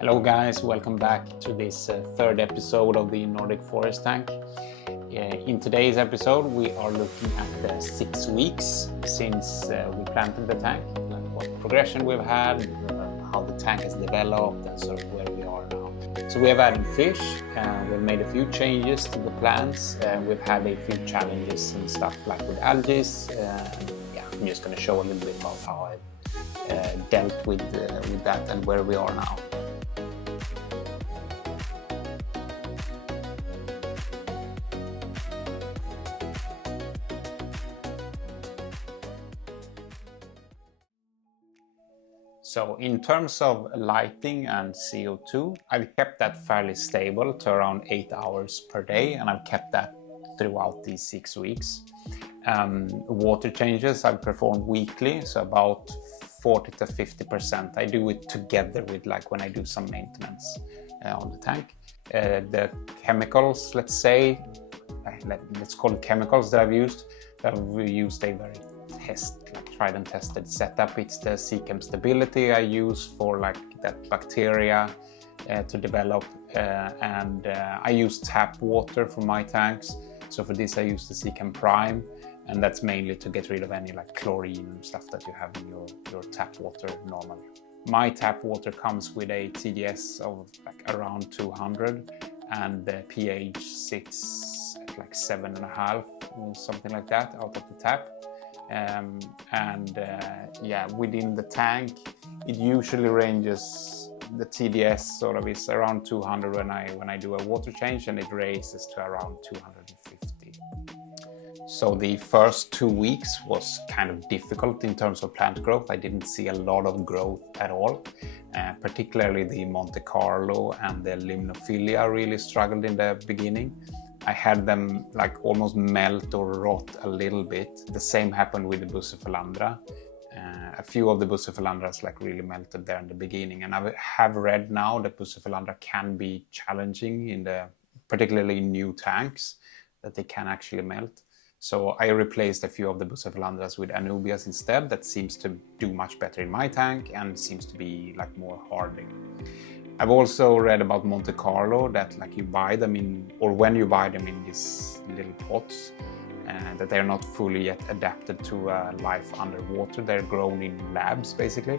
Hello guys, welcome back to this third episode of the Nordic forest tank. In today's episode we are looking at the 6 weeks since we planted the tank, like what progression we've had, how the tank has developed and sort of where we are now. So we have added fish, we've made a few changes to the plants, we've had a few challenges and stuff like with algae. I'm just going to show a little bit about how I dealt with that and where we are now. So in terms of lighting and CO2, I've kept that fairly stable to around 8 hours per day, and I've kept that throughout these 6 weeks. Water changes I've performed weekly, so about 40 to 50%. I do it together with like when I do some maintenance on the tank. The chemicals, let's call it chemicals that I've used a very tried and tested setup. It's the Seachem stability I use for like that bacteria to develop, and I use tap water for my tanks. So for this I use the Seachem Prime, and that's mainly to get rid of any like chlorine and stuff that you have in your tap water normally. My tap water comes with a TDS of like around 200, and the pH sits at like 7.5 or something like that out of the tap. Within the tank it usually ranges, the TDS sort of is around 200 when I do a water change, and it raises to around 250. So the first 2 weeks was kind of difficult in terms of plant growth. I didn't see a lot of growth at all, particularly the Monte Carlo and the Limnophilia really struggled in the beginning. I had them like almost melt or rot a little bit. The same happened with the Bucephalandra. A few of the Bucephalandras like really melted there in the beginning, and I have read now that Bucephalandra can be challenging particularly in new tanks, that they can actually melt. So I replaced a few of the Bucephalandras with Anubias instead. That seems to do much better in my tank and seems to be like more hardy. I've also read about Monte Carlo that like you buy them in, or when you buy them in these little pots, that they're not fully yet adapted to life underwater. They're grown in labs basically.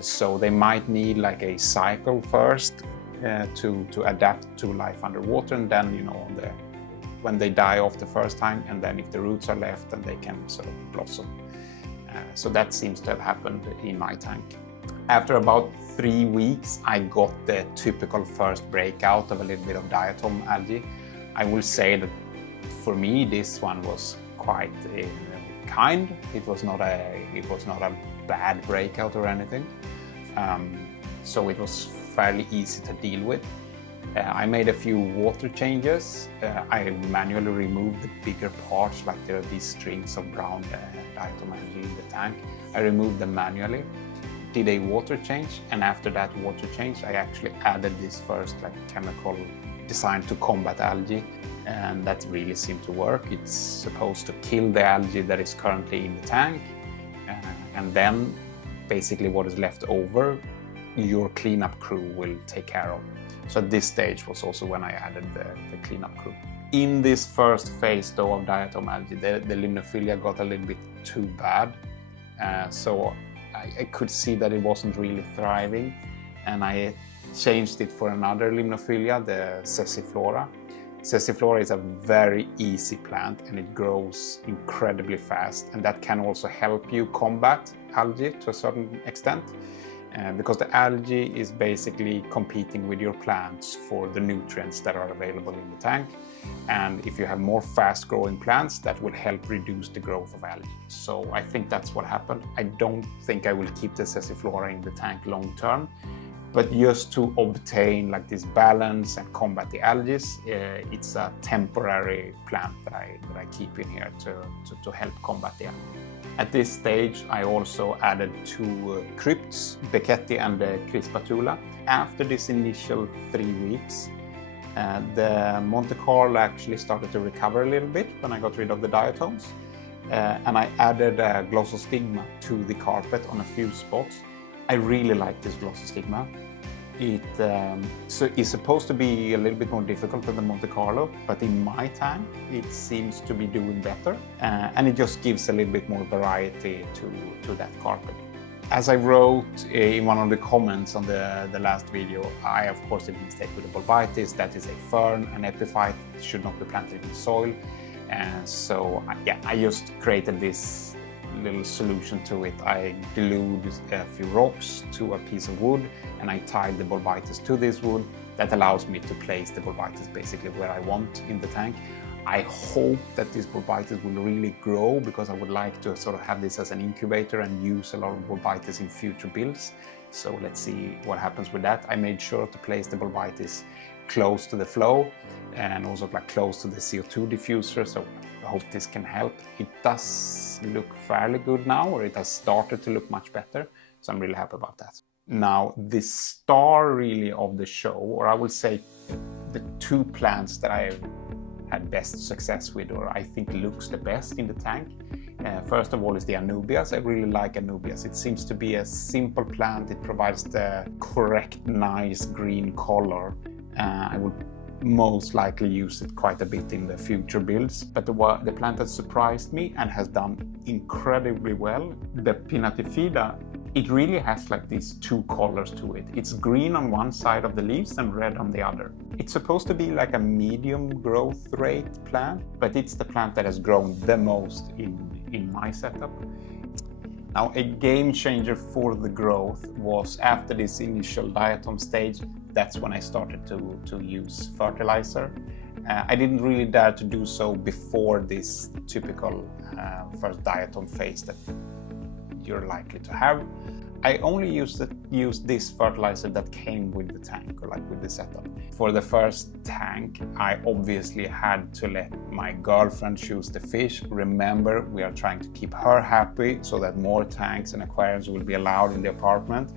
So they might need like a cycle first to adapt to life underwater, and then when they die off the first time, and then if the roots are left, then they can sort of blossom. So that seems to have happened in my tank. After about 3 weeks, I got the typical first breakout of a little bit of diatom algae. I will say that for me, this one was quite kind. It was not a bad breakout or anything. So it was fairly easy to deal with. I made a few water changes. I manually removed the bigger parts, like there are these strings of brown diatom algae in the tank. I removed them manually, did a water change, and after that water change I actually added this first like chemical designed to combat algae, and that really seemed to work. It's supposed to kill the algae that is currently in the tank, and then basically what is left over your cleanup crew will take care of. So this stage was also when I added the cleanup crew. In this first phase though of diatom algae, the Limnophilia got a little bit too bad, so I could see that it wasn't really thriving, and I changed it for another Limnophilia, the Sessiflora. Sessiflora is a very easy plant and it grows incredibly fast, and that can also help you combat algae to a certain extent, because the algae is basically competing with your plants for the nutrients that are available in the tank. And if you have more fast growing plants, that will help reduce the growth of algae. So I think that's what happened. I don't think I will keep the Sessiflora in the tank long term, but just to obtain like this balance and combat the algae, it's a temporary plant that I keep in here to help combat the algae. At this stage, I also added 2 crypts, Becchetti and the Crispatula. After this initial 3 weeks, the Monte Carlo actually started to recover a little bit when I got rid of the diatoms. And I added Glossostigma to the carpet on a few spots. I really like this Glossostigma. So it's supposed to be a little bit more difficult than the Monte Carlo, but in my tank it seems to be doing better, and it just gives a little bit more variety to that carpet. As I wrote in one of the comments on the last video, I of course did a mistake with the Bolbitis. That is a fern, an epiphyte, should not be planted in soil. And so I just created this little solution to it. I glued a few rocks to a piece of wood, and I tied the Bolbitis to this wood. That allows me to place the Bolbitis basically where I want in the tank. I hope that this Bolbitis will really grow, because I would like to sort of have this as an incubator and use a lot of Bolbitis in future builds. So let's see what happens with that. I made sure to place the Bolbitis close to the flow and also like close to the CO2 diffuser, so I hope this can help. It does look fairly good now, or it has started to look much better, so I'm really happy about that. Now, the star really of the show, or I would say the two plants that I had best success with, or I think looks the best in the tank. First of all is the Anubias. I really like Anubias. It seems to be a simple plant. It provides the correct, nice green color. I would most likely use it quite a bit in the future builds. But the plant that surprised me and has done incredibly well, the Pinnatifida, it really has like these two colors to it. It's green on one side of the leaves and red on the other. It's supposed to be like a medium growth rate plant, but it's the plant that has grown the most in my setup. Now, a game changer for the growth was after this initial diatom stage. That's when I started to use fertilizer. I didn't really dare to do so before this typical first diatom phase that you're likely to have. I only used this fertilizer that came with the tank, or like with the setup. For the first tank, I obviously had to let my girlfriend choose the fish. Remember, we are trying to keep her happy so that more tanks and aquariums will be allowed in the apartment.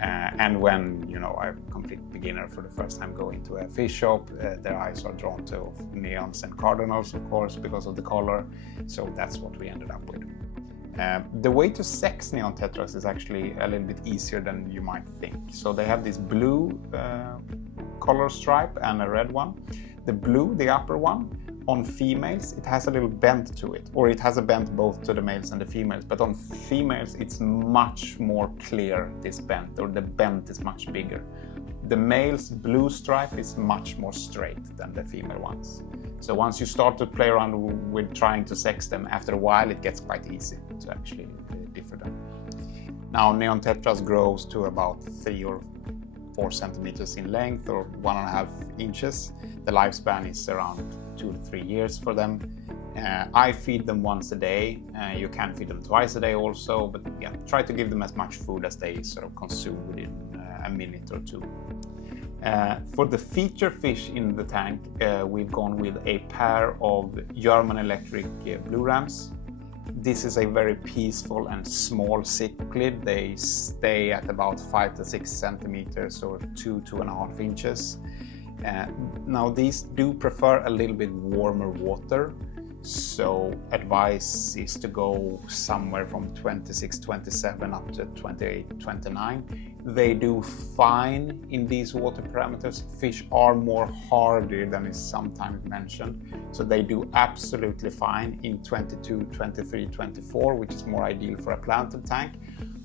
And when, you know, I'm a complete beginner for the first time going to a fish shop, their eyes are drawn to neons and cardinals, of course, because of the color. So that's what we ended up with. The way to sex neon tetras is actually a little bit easier than you might think. So they have this blue color stripe and a red one. The blue, the upper one, on females, it has a little bend to it, or it has a bend both to the males and the females, but on females it's much more clear, this bend, or the bend is much bigger. The male's blue stripe is much more straight than the female ones. So once you start to play around with trying to sex them, after a while it gets quite easy to actually differ them. Now, neon tetras grows to about 3 or 4 centimeters in length, or 1.5 inches. The lifespan is around 2 to 3 years for them. I feed them once a day. You can feed them twice a day also, but yeah, try to give them as much food as they sort of consume within a minute or two. For the feature fish in the tank, we've gone with a pair of German electric blue rams. This is a very peaceful and small cichlid. They stay at about 5 to 6 centimeters or 2.5 inches. Now, these do prefer a little bit warmer water, so advice is to go somewhere from 26, 27 up to 28, 29. They do fine in these water parameters. Fish are more hardy than is sometimes mentioned, so they do absolutely fine in 22, 23, 24, which is more ideal for a planted tank.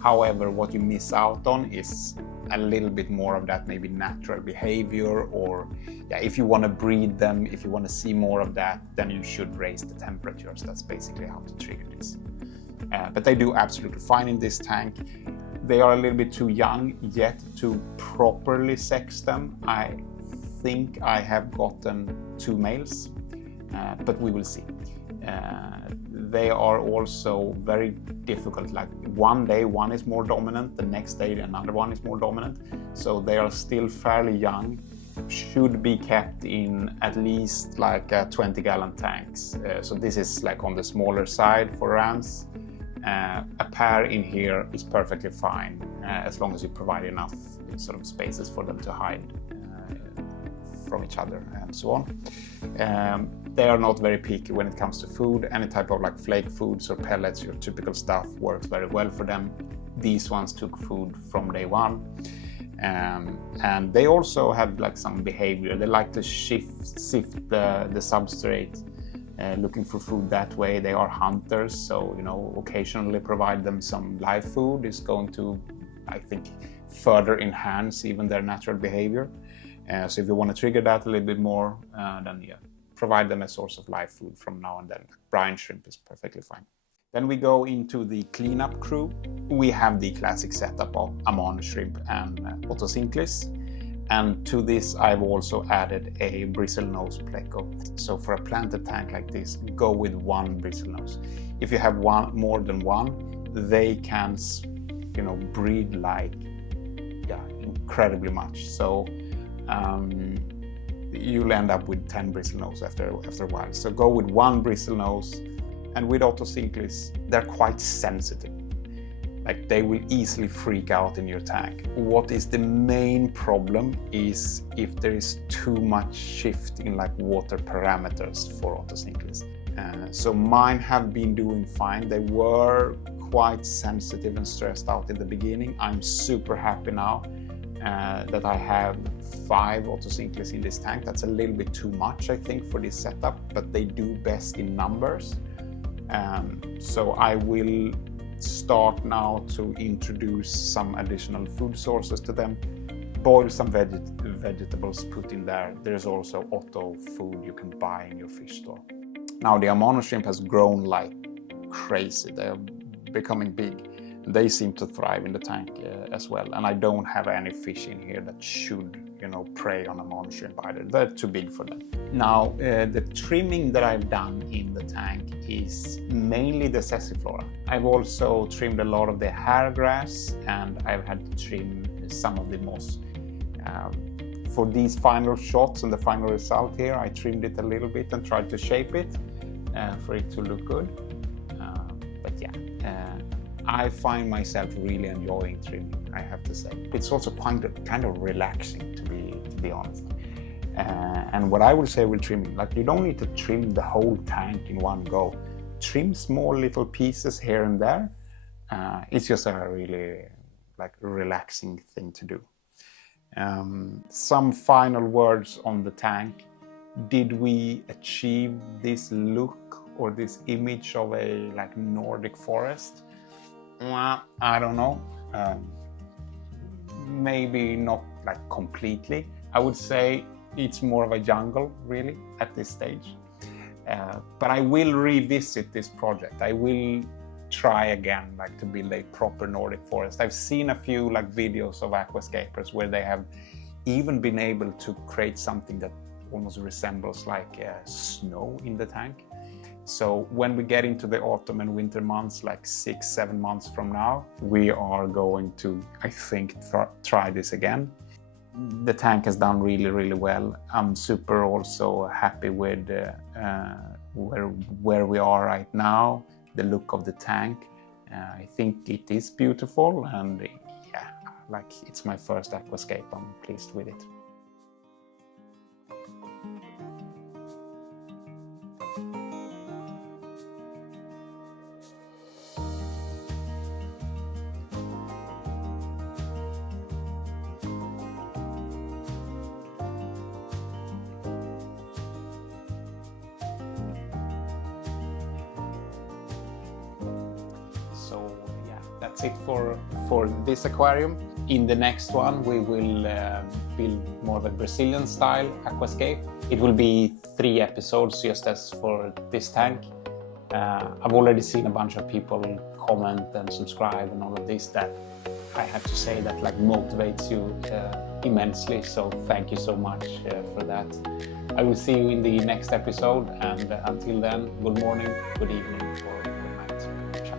However, what you miss out on is a little bit more of that maybe natural behavior, or if you want to breed them, if you want to see more of that, then you should raise the temperatures. That's basically how to trigger this. But they do absolutely fine in this tank. They are a little bit too young yet to properly sex them. I think I have gotten 2 males, but we will see. They are also very difficult, like one day one is more dominant, the next day another one is more dominant. So they are still fairly young, should be kept in at least like 20-gallon tanks. So this is like on the smaller side for rams. A pair in here is perfectly fine, as long as you provide enough sort of spaces for them to hide from each other and so on. They are not very picky when it comes to food. Any type of like flake foods or pellets, your typical stuff, works very well for them. These ones took food from day one. And they also have like some behavior. They like to sift the substrate, looking for food that way. They are hunters, so occasionally provide them some live food is going to, I think, further enhance even their natural behavior. So if you want to trigger that a little bit more, then yeah, provide them a source of live food from now and then. Brine shrimp is perfectly fine. Then we go into the cleanup crew. We have the classic setup of Amon shrimp and Otocinclis. And to this, I've also added a bristlenose pleco. So for a planted tank like this, go with one bristlenose. If you have more than one, they can, breed like, incredibly much. So you'll end up with 10 bristlenose after a while. So go with one bristlenose. And with Otocinclis, they're quite sensitive. Like, they will easily freak out in your tank. What is the main problem is if there is too much shift in like water parameters for Otocinclis. So mine have been doing fine. They were quite sensitive and stressed out in the beginning. I'm super happy now that I have 5 Otocinclis in this tank. That's a little bit too much, I think, for this setup, but they do best in numbers. So I will start now to introduce some additional food sources to them. Boil some vegetables, put in there. There's also Otto food you can buy in your fish store. Now the Amano shrimp has grown like crazy. They're becoming big. They seem to thrive in the tank as well. And I don't have any fish in here that should, prey on Amano shrimp either. They're too big for them. Now, the trimming that I've done in the tank is mainly the Sessiflora. I've also trimmed a lot of the hair grass, and I've had to trim some of the moss. For these final shots and the final result here, I trimmed it a little bit and tried to shape it for it to look good. But yeah, I find myself really enjoying trimming, I have to say. It's also kind of relaxing, to be honest. And what I would say with trimming, like, you don't need to trim the whole tank in one go. Trim small little pieces here and there. It's just a really relaxing thing to do. Some final words on the tank. Did we achieve this look or this image of a Nordic forest? Well, I don't know. Maybe not completely. I would say it's more of a jungle, really, at this stage. But I will revisit this project. I will try again, to build a proper Nordic forest. I've seen a few videos of aquascapers where they have even been able to create something that almost resembles snow in the tank. So when we get into the autumn and winter months, 6-7 months from now, we are going to, I think, try this again. The tank has done really, really well. I'm super also happy with where we are right now, the look of the tank. I think it is beautiful, and yeah, it's my first aquascape. I'm pleased with it. So yeah, that's it for this aquarium. In the next one, we will build more of a Brazilian style aquascape. It will be 3 episodes just as for this tank. I've already seen a bunch of people comment and subscribe and all of this that I have to say that motivates you immensely. So thank you so much for that. I will see you in the next episode, and until then, good morning, good evening, or good night. Ciao.